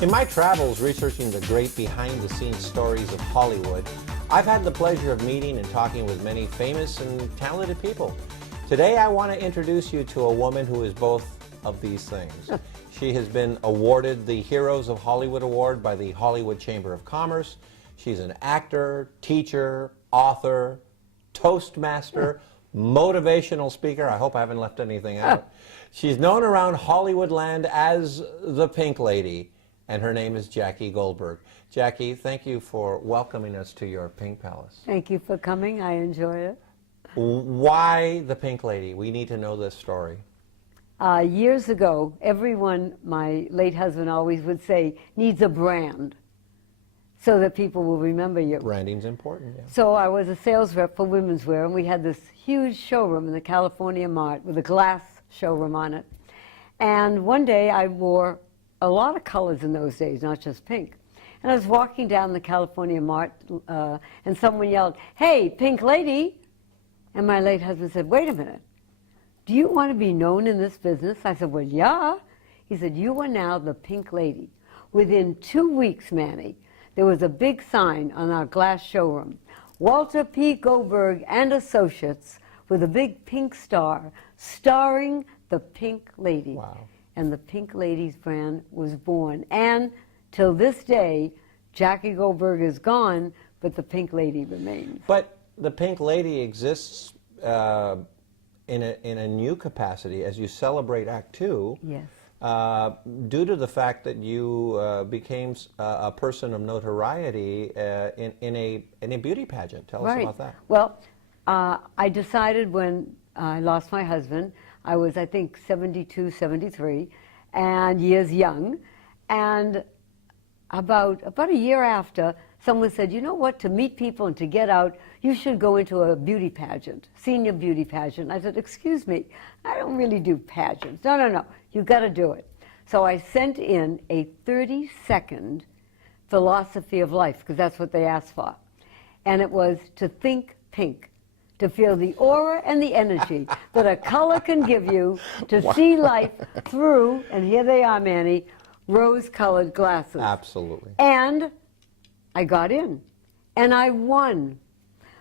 In my travels researching the great behind-the-scenes stories of Hollywood, I've had the pleasure of meeting and talking with many famous and talented people. Today I want to introduce you to a woman who is both of these things. She has been awarded the Heroes of Hollywood Award by the Hollywood Chamber of Commerce. She's an actor, teacher, author, Toastmaster, motivational speaker. I hope I haven't left anything out. She's known around Hollywood land as the Pink Lady, and her name is Jackie Goldberg. Jackie, thank you for welcoming us to your Pink Palace. Thank you for coming. I enjoy it. Why the Pink Lady? We need to know this story. Years ago, everyone, my late husband always would say, needs a brand so that people will remember you. Branding's important, yeah. So I was a sales rep for women's wear, and we had this huge showroom in the California Mart with a glass showroom on it. And one day I wore a lot of colors in those days, not just pink. And I was walking down the California Mart, and someone yelled, "Hey, Pink Lady!" And my late husband said, "Wait a minute. Do you want to be known in this business?" I said, "Well, yeah." He said, "You are now the Pink Lady." Within 2 weeks, Manny, there was a big sign on our glass showroom, Walter P. Goldberg and Associates, with a big pink star, starring the Pink Lady. Wow. And the Pink Lady's brand was born. And till this day, Jackie Goldberg is gone, but the Pink Lady remains. But the Pink Lady exists in a new capacity as you celebrate Act Two. Yes. Due to the fact that you became a person of notoriety in a beauty pageant. Tell us about that. Well, I decided when I lost my husband, I was, I think, 72, 73, and years young. And about a year after, someone said, "You know what, to meet people and to get out, you should go into a beauty pageant, senior beauty pageant." I said, "Excuse me, I don't really do pageants." No, you've got to do it. So I sent in a 30-second philosophy of life, because that's what they asked for. And it was to think pink, to feel the aura and the energy that a color can give you, to see life through, and here they are, Manny, rose-colored glasses. Absolutely. And I got in, and I won.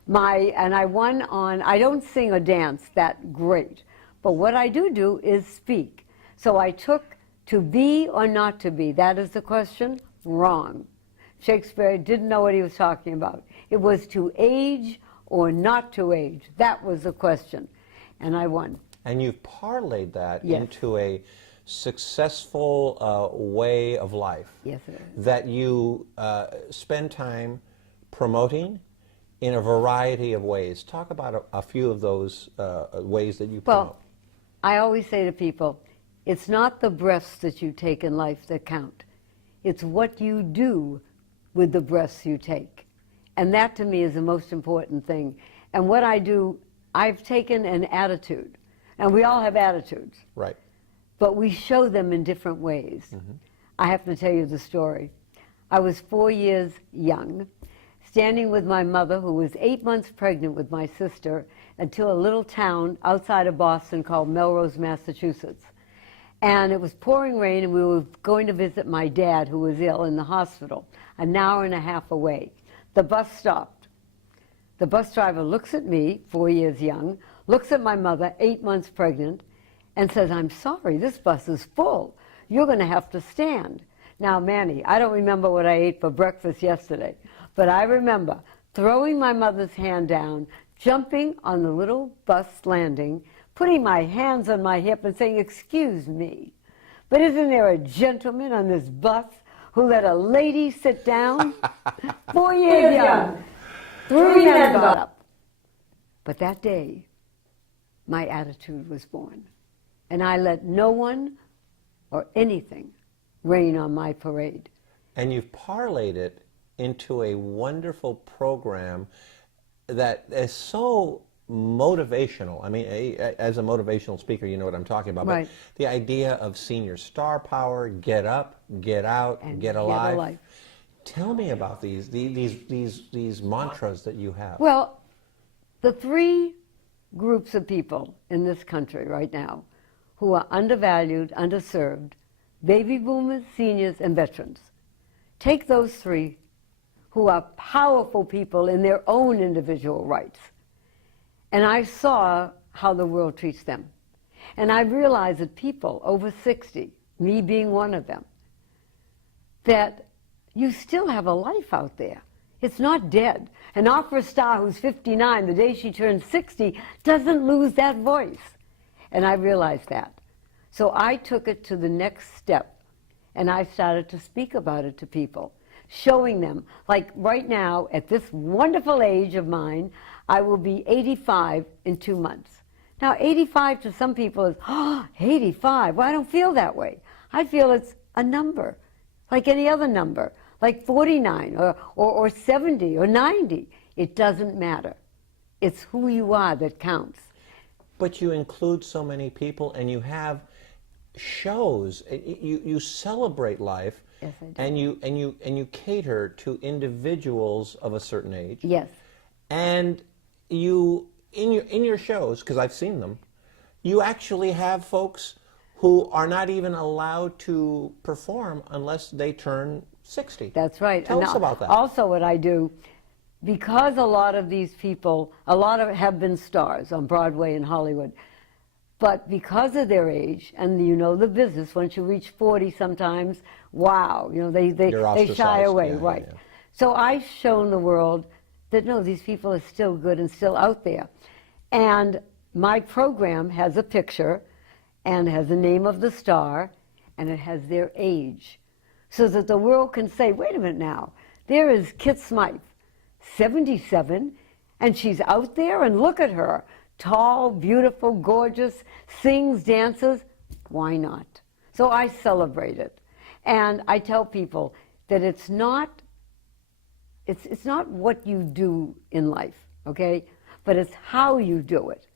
I don't sing or dance that great, but what I do is speak. So I took to be or not to be, that is the question, wrong. Shakespeare didn't know what he was talking about. It was to age or not to age. That was the question, and I won. And you've parlayed that Yes. into a successful way of life. Yes, it is. That you spend time promoting in a variety of ways. Talk about a few of those ways that you promote. Well, I always say to people, it's not the breaths that you take in life that count. It's what you do with the breaths you take. And that, to me, is the most important thing. And what I do, I've taken an attitude. And we all have attitudes. Right. But we show them in different ways. Mm-hmm. I have to tell you the story. I was 4 years young, standing with my mother, who was 8 months pregnant with my sister, until a little town outside of Boston called Melrose, Massachusetts. And it was pouring rain, and we were going to visit my dad, who was ill in the hospital, an hour and a half away. The bus stopped. The bus driver looks at me, 4 years young, looks at my mother, 8 months pregnant, and says, "I'm sorry, this bus is full. You're going to have to stand." Now, Manny, I don't remember what I ate for breakfast yesterday, but I remember throwing my mother's hand down, jumping on the little bus landing, putting my hands on my hip and saying, "Excuse me, but isn't there a gentleman on this bus who let a lady sit down?" 4 years young. 3 men got up. But that day, my attitude was born. And I let no one or anything rain on my parade. And you've parlayed it into a wonderful program that is so motivational. I mean, as a motivational speaker, you know what I'm talking about. Right. But the idea of senior star power, get up, get out, And get alive. Get alive. Tell me about these mantras that you have. Well, the 3 groups of people in this country right now who are undervalued, underserved, baby boomers, seniors, and veterans. Take those three who are powerful people in their own individual rights, and I saw how the world treats them. And I realized that people over 60, me being one of them, that you still have a life out there. It's not dead. An opera star who's 59, the day she turns 60, doesn't lose that voice. And I realized that. So I took it to the next step, and I started to speak about it to people, showing them, like right now, at this wonderful age of mine, I will be 85 in 2 months. Now, 85 to some people is, oh, 85. Well, I don't feel that way. I feel it's a number, like any other number, like 49 or 70 or 90. It doesn't matter. It's who you are that counts. But you include so many people, and you have shows. You celebrate life, Yes, I do. and you cater to individuals of a certain age. Yes. And you in your shows, because I've seen them, you actually have folks who are not even allowed to perform unless they turn 60. That's right. Tell And us about that. Also what I do, because a lot of these people, a lot of have been stars on Broadway and Hollywood, but because of their age, and you know the business, once you reach 40 sometimes, wow, you know, they shy away, yeah, right. yeah. So I've shown the world that no, these people are still good and still out there. And my program has a picture and has the name of the star, and it has their age, so that the world can say, wait a minute now, there is Kit Smythe, 77, and she's out there, and look at her, tall, beautiful, gorgeous, sings, dances. Why not? So I celebrate it. And I tell people that it's not what you do in life, okay? But it's how you do it.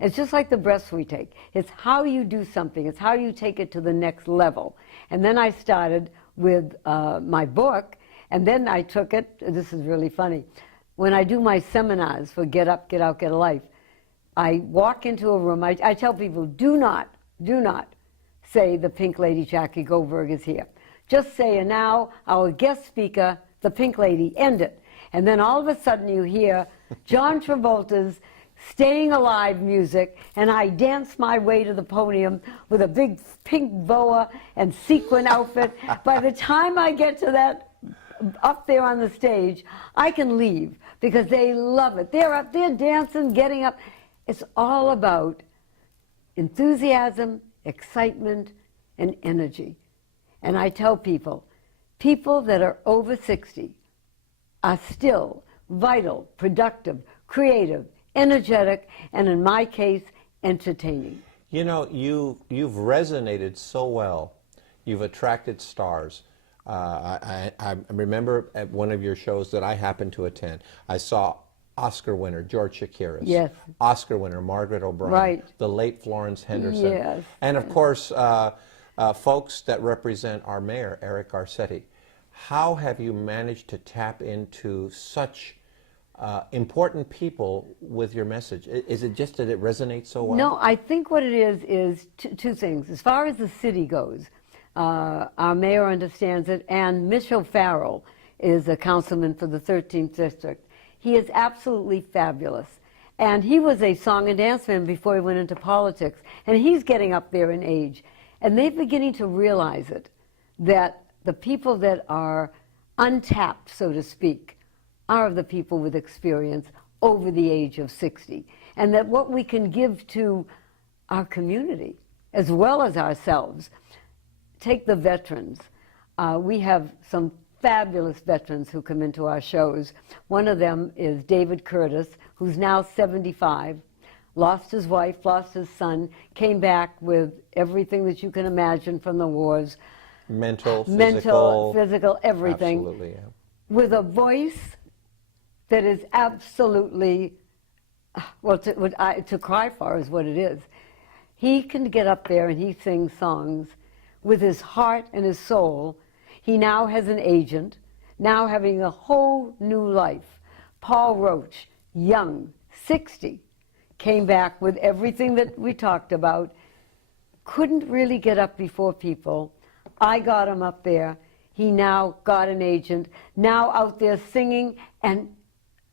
It's just like the breaths we take. It's how you do something. It's how you take it to the next level. And then I started with my book, and then I took it, this is really funny, when I do my seminars for Get Up, Get Out, Get a Life, I walk into a room, I tell people, do not say the Pink Lady Jackie Goldberg is here. Just say, and now our guest speaker, the Pink Lady, end it. And then all of a sudden you hear John Travolta's Staying Alive music, and I dance my way to the podium with a big pink boa and sequin outfit. By the time I get to that, up there on the stage, I can leave because they love it. They're up there dancing, getting up. It's all about enthusiasm, excitement, and energy. And I tell people that are over 60 are still vital, productive, creative, energetic, and in my case, entertaining. You know, you've resonated so well. You've attracted stars. I remember at one of your shows that I happened to attend, I saw Oscar winner George Chakiris. Yes. Oscar winner Margaret O'Brien. Right. The late Florence Henderson. Yes. And of course, folks that represent our mayor, Eric Garcetti. How have you managed to tap into such important people with your message? Is it just that it resonates so well? No, I think what it is two things. As far as the city goes, our mayor understands it, and Mitch O'Farrell is a councilman for the 13th District. He is absolutely fabulous. And he was a song and dance man before he went into politics. And he's getting up there in age. And they're beginning to realize it, that the people that are untapped, so to speak, are the people with experience over the age of 60. And that what we can give to our community, as well as ourselves, take the veterans. We have some fabulous veterans who come into our shows. One of them is David Curtis, who's now 75, lost his wife, lost his son, came back with everything that you can imagine from the wars. Mental, physical, everything. Absolutely, yeah. With a voice that is absolutely, well, to cry for is what it is. He can get up there and he sings songs with his heart and his soul. He now has an agent, now having a whole new life. Paul Roach, young, 60, came back with everything that we talked about, couldn't really get up before people. I got him up there. He now got an agent, now out there singing, and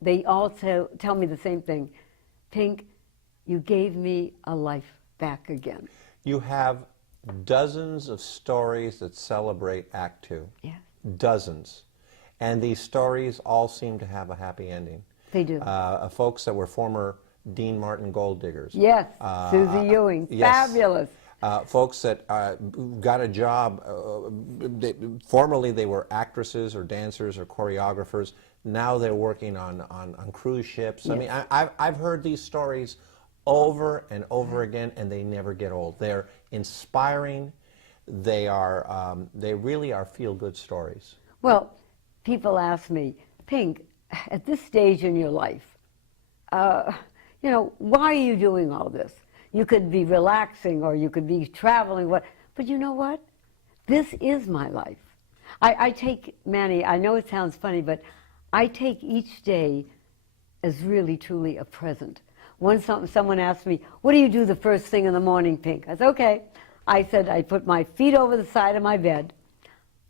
they all tell me the same thing. Pink, you gave me a life back again. You have dozens of stories that celebrate Act Two. Yeah. Dozens. And these stories all seem to have a happy ending. They do. Folks that were former Dean Martin gold diggers. Yes, Susie Ewing, yes. fabulous. Folks that got a job, formerly they were actresses or dancers or choreographers. Now they're working on cruise ships. Yes. I mean, I've heard these stories over and over again, and they never get old. They're inspiring. They really are feel-good stories. Well, people ask me, Pink, at this stage in your life, you know, why are you doing all this? You could be relaxing or you could be traveling, but you know what? This is my life. I take, Manny, I know it sounds funny, but I take each day as really, truly a present. Once someone asked me, what do you do the first thing in the morning, Pink? I said, okay. I said, I put my feet over the side of my bed,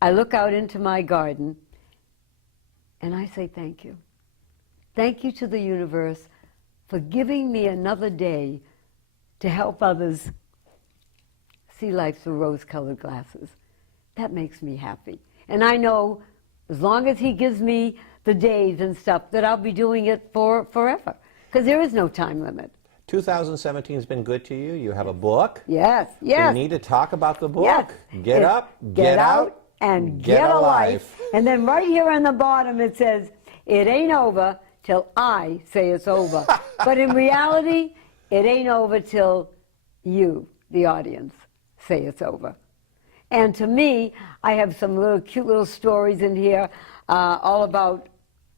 I look out into my garden, and I say thank you. Thank you to the universe for giving me another day to help others see life through rose-colored glasses. That makes me happy. And I know as long as he gives me the days and stuff, that I'll be doing it forever, because there is no time limit. 2017 has been good to you. You have a book. Yes, yes. We need to talk about the book. Yes. Get up, get out, and get a life. And then right here on the bottom it says, it ain't over till I say it's over. But in reality, it ain't over till you, the audience, say it's over. And to me, I have some cute little stories in here, all about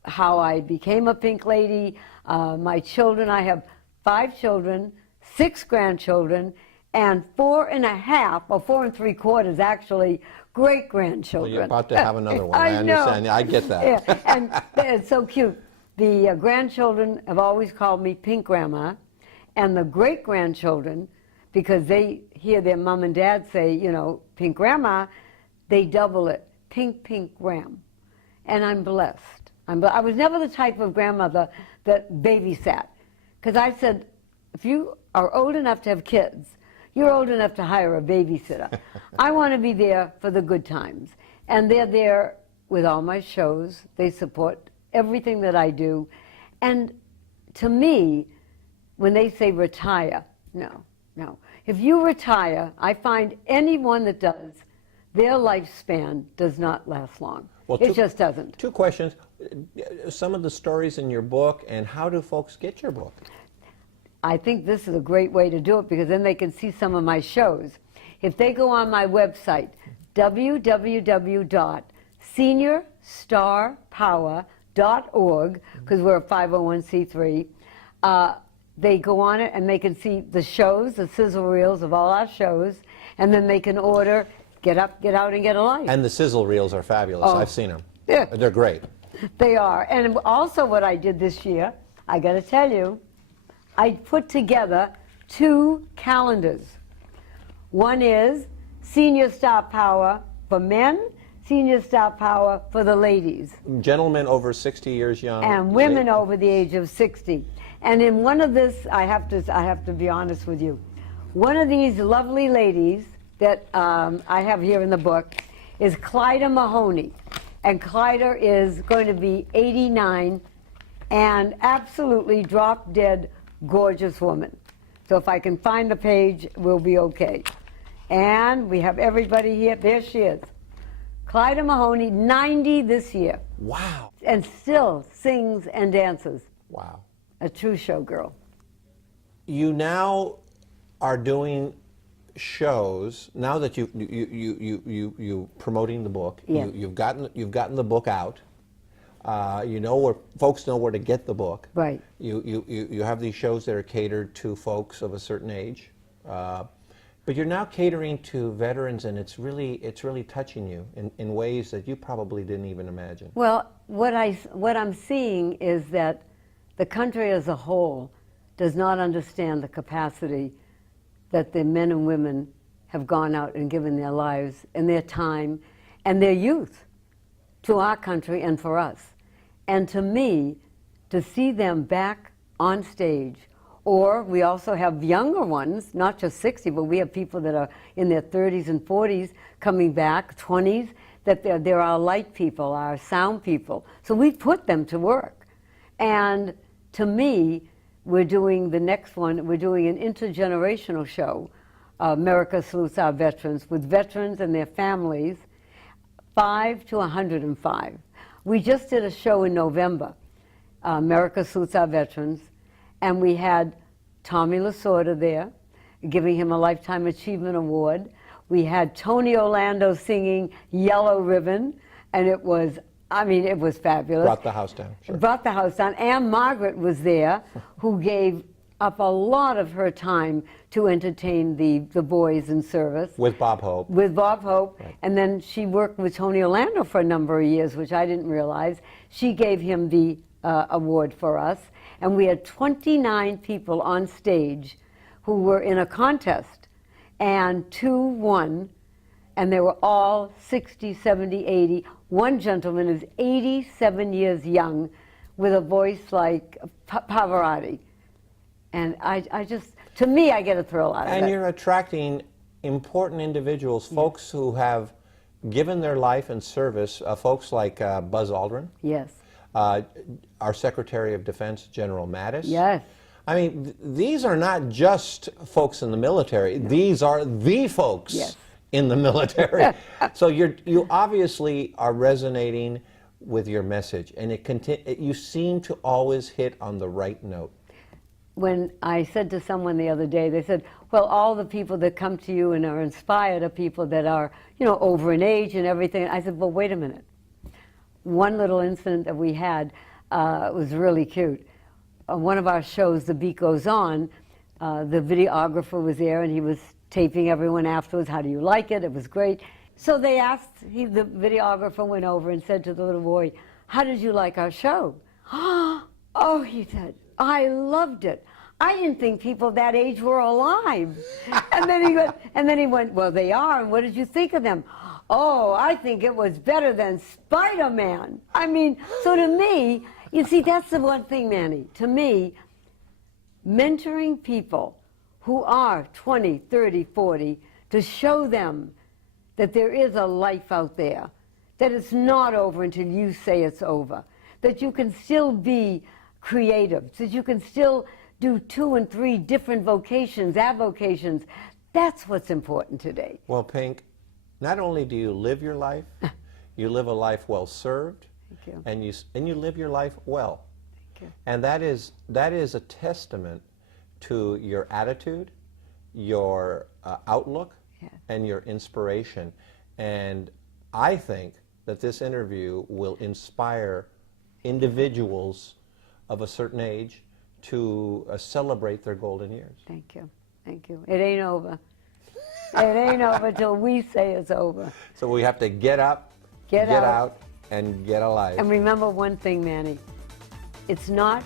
how I became a pink lady, my children. I have 5 children, 6 grandchildren, and 4 3/4 actually, great-grandchildren. Well, you're about to have another one. I know. Understand. I get that. Yeah. And it's so cute. The grandchildren have always called me Pink Grandma, and the great-grandchildren, because they hear their mom and dad say, you know, Pink Grandma, they double it, Pink Gram. And I'm blessed. I was never the type of grandmother that babysat, because I said, if you are old enough to have kids, you're old enough to hire a babysitter. I want to be there for the good times. And they're there with all my shows. They support everything that I do. And to me, when they say retire, no. If you retire, I find anyone that does, their lifespan does not last long. Well, it just doesn't. 2 questions. Some of the stories in your book, and how do folks get your book? I think this is a great way to do it, because then they can see some of my shows. If they go on my website, www.seniorstarpower.org, because we're a 501c3, they go on it and they can see the shows, the sizzle reels of all our shows, and then they can order Get Up, Get Out, and Get a Life. And the sizzle reels are fabulous. Oh. I've seen them. Yeah. They're great. They are. And also what I did this year, I got to tell you, I put together 2 calendars. One is Senior Star Power for men, Senior Star Power for the ladies. Gentlemen over 60 years young. And women over the age of 60. And in one of this, I have to be honest with you, one of these lovely ladies that I have here in the book is Clyda Mahoney. And Clyda is going to be 89 and absolutely drop-dead gorgeous woman. So if I can find the page, we'll be okay. And we have everybody here. There she is. Clyda Mahoney, 90 this year. Wow. And still sings and dances. Wow. A true showgirl. You now are doing shows now that you promoting the book. Yeah. You've gotten the book out. You know where folks know where to get the book. Right. You have these shows that are catered to folks of a certain age, but you're now catering to veterans, and it's really touching you in ways that you probably didn't even imagine. Well, what I'm seeing is that the country as a whole does not understand the capacity that the men and women have gone out and given their lives and their time and their youth to our country and for us. And to me, to see them back on stage, or we also have younger ones, not just 60, but we have people that are in their 30s and 40s coming back, 20s, that they're our light people, our sound people. So we put them to work. And to me, we're doing the next one, we're doing an intergenerational show, America Salutes Our Veterans, with veterans and their families, 5 to 105. We just did a show in November, America Salutes Our Veterans, and we had Tommy Lasorda there, giving him a Lifetime Achievement Award. We had Tony Orlando singing Yellow Ribbon, and it was, I mean, it was fabulous. Brought the house down. Sure. Brought the house down. Anne Margaret was there, who gave up a lot of her time to entertain the boys in service. With Bob Hope. With Bob Hope. Right. And then she worked with Tony Orlando for a number of years, which I didn't realize. She gave him the award for us. And we had 29 people on stage who were in a contest. And 2 won. And they were all 60, 70, 80. One gentleman is 87 years young with a voice like Pavarotti. And I just, to me, I get a thrill out of it. And you're attracting important individuals, folks who have given their life in service, folks like Buzz Aldrin. Yes. Our Secretary of Defense, General Mattis. Yes. I mean, these are not just folks in the military. No. These are the folks yes. in the military. So you obviously are resonating with your message, and you seem to always hit on the right note. When I said to someone the other day, they said, well, all the people that come to you and are inspired are people that are, you know, over in age and everything. I said, well, wait a minute. One little incident that we had was really cute. On one of our shows, The Beat Goes On, the videographer was there and he was taping everyone afterwards. How do you like it? It was great. So they asked, the videographer went over and said to the little boy, how did you like our show? Oh, he said, I loved it. I didn't think people that age were alive. And then he went, well, they are, and what did you think of them? Oh, I think it was better than Spider-Man. I mean, so to me, you see, that's the one thing, Manny. To me, mentoring people who are 20, 30, 40, to show them that there is a life out there, that it's not over until you say it's over, that you can still be creative, that you can still do 2 and 3 different vocations, avocations. That's what's important today. Well, Pink, not only do you live your life, you live a life well served, Thank you. and you live your life well. Thank you. And that is a testament to your attitude, your outlook, yes. and your inspiration. And I think that this interview will inspire individuals of a certain age to celebrate their golden years. Thank you. Thank you. It ain't over. It ain't over till we say it's over. So we have to get up, get out, and get alive. And remember one thing, Manny. It's not,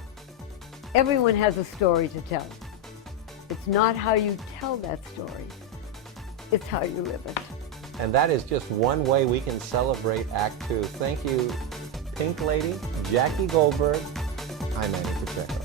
everyone has a story to tell. It's not how you tell that story. It's how you live it. And that is just one way we can celebrate Act 2. Thank you, Pink Lady, Jackie Goldberg. I'm Manny Pacheco.